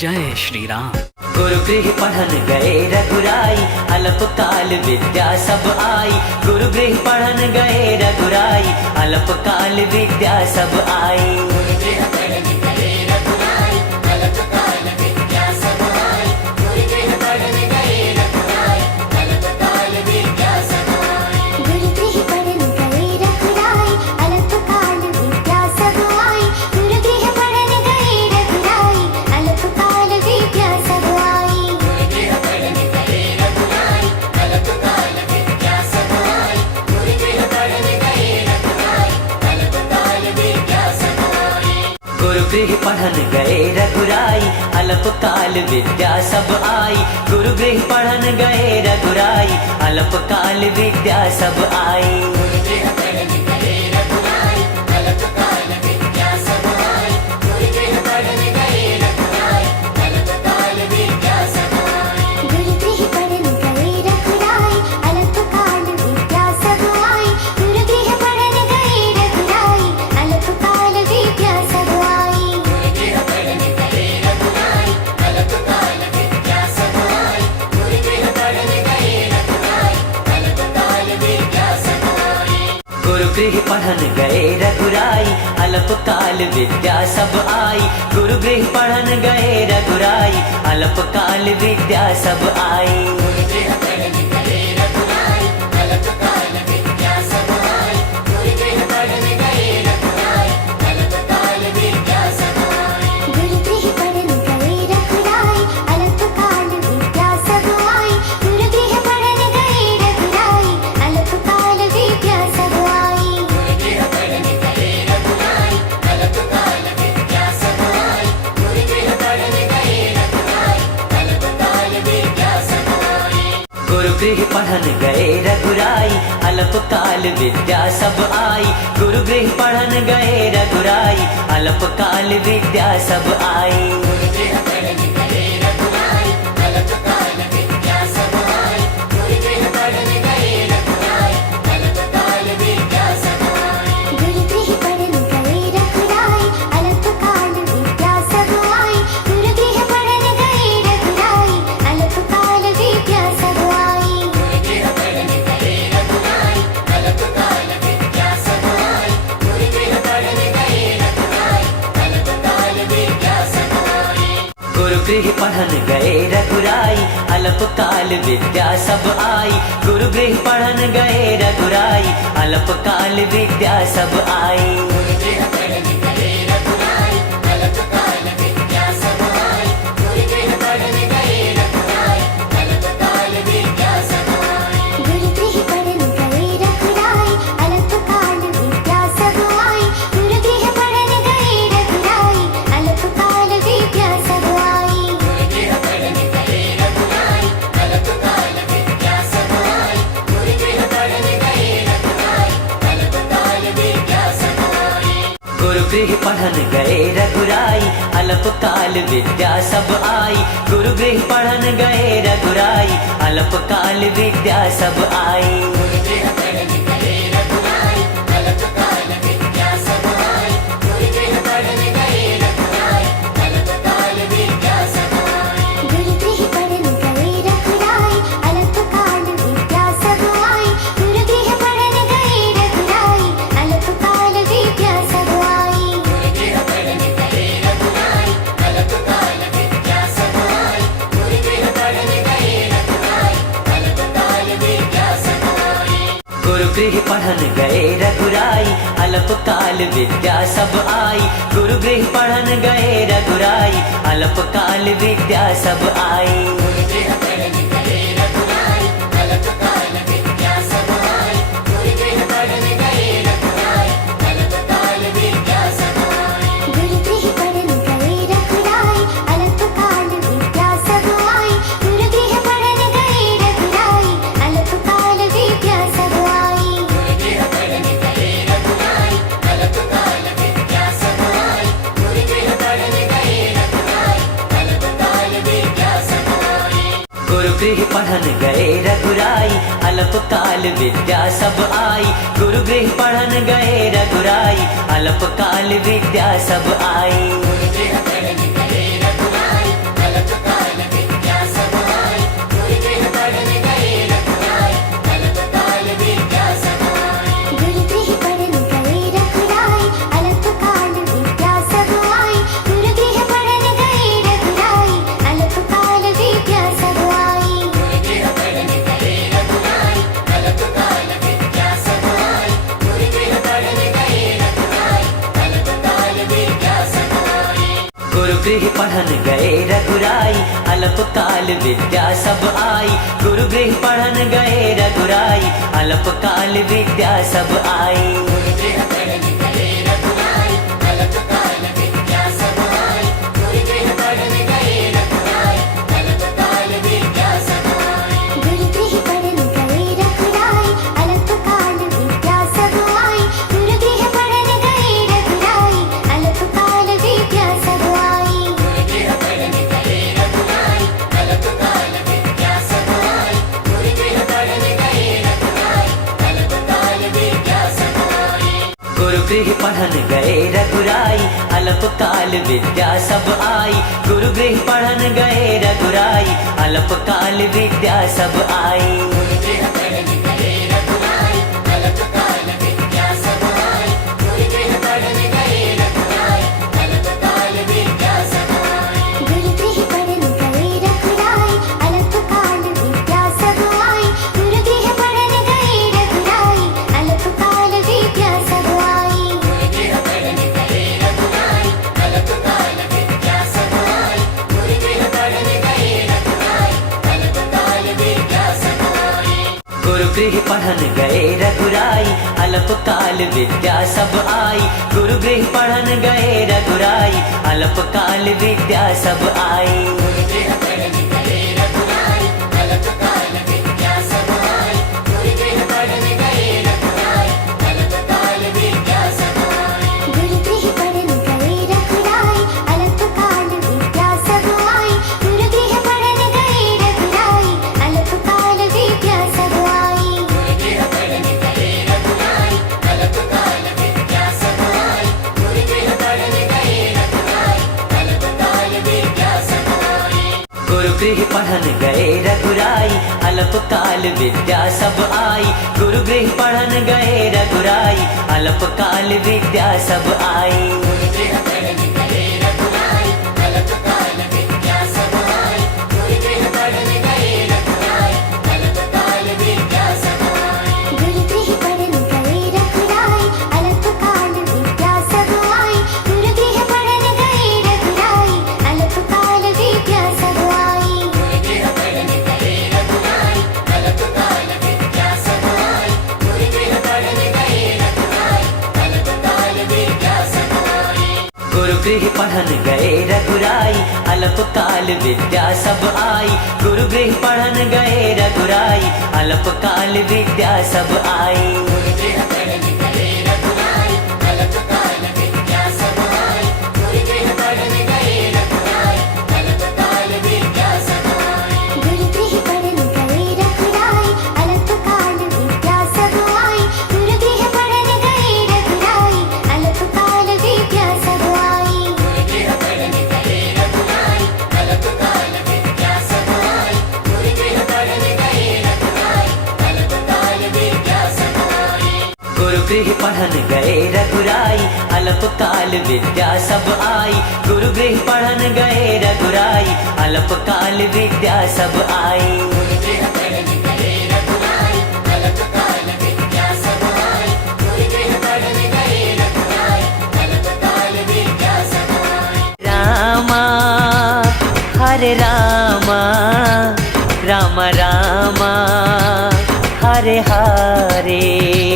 जय श्री राम। गुरुगृह पढ़न गए रघुराई, अल्प काल विद्या सब आई। गुरुगृह पढ़न गए रघुराई, अल्प काल विद्या सब आई। गुरुगृह पढ़न गए रघुराई, अल्प काल विद्या सब आई। गुरुगृह पढ़न गए रघुराई, अल्प काल विद्या सब आई। गुरुगृह पढ़न गए रघुराई, अल्प काल विद्या सब आई। गुरुगृह पढ़न गए रघुराई, अल्प काल विद्या सब आई। गुरुगृह पढ़न गए रघुराई, अल्प काल विद्या सब आई। गुरुगृह पढ़न गए रघुराई, अल्प काल विद्या सब आई। गुरुगृह पढ़न गए रघुराई, अल्प काल विद्या सब आई। गुरुगृह पढ़न गए रघुराई, अल्प काल विद्या सब आई। गुरुगृह पढ़न गए रघुराई, अल्प काल विद्या सब आई। गुरुगृह पढ़न गए रघुराई, अल्प काल विद्या सब आई। गुरुगृह पढ़न गए रघुराई, अल्प काल विद्या सब आई। गुरुगृह पढ़न गए रघुराई, अल्प काल विद्या सब आई। गुरुगृह पढ़न गए रघुराई, अल्प काल विद्या सब आई। गुरुगृह पढ़न गए रघुराई, अल्प काल विद्या सब आई। गए रघुराई, अलप काल विद्या सब आई। गुरु गृह पढ़न गए रघुराई, अलप काल विद्या सब आई। गुरु गृह पढ़न गए रघुराई, अलप काल विद्या सब आई। गुरु गृह पढ़न गए रघुराई, अलप काल विद्या सब आई। गुरु गृह पढ़न गए रघुराई, अलप काल विद्या सब आई। गुरु गृह पढ़न गए रघुराई, अलप काल विद्या सब आई। गुरु गृह पढ़न गए रघुराई, अलप काल विद्या सब आई। गुरु गृह पढ़न गए रघुराई, अलप काल विद्या सब आई। गुरु गृह पढ़न गए रघुराई, अलप काल विद्या सब आई। गुरु गृह पढ़न गए रघुराई, अलप काल विद्या सब आई। गुरु गृह पढ़न गए रघुराई, अलप काल विद्या सब आई। गुरु गृह पढ़न गए रघुराई, अलप काल विद्या सब आई। रामा हरे रामा, राम रामा हरे हरे।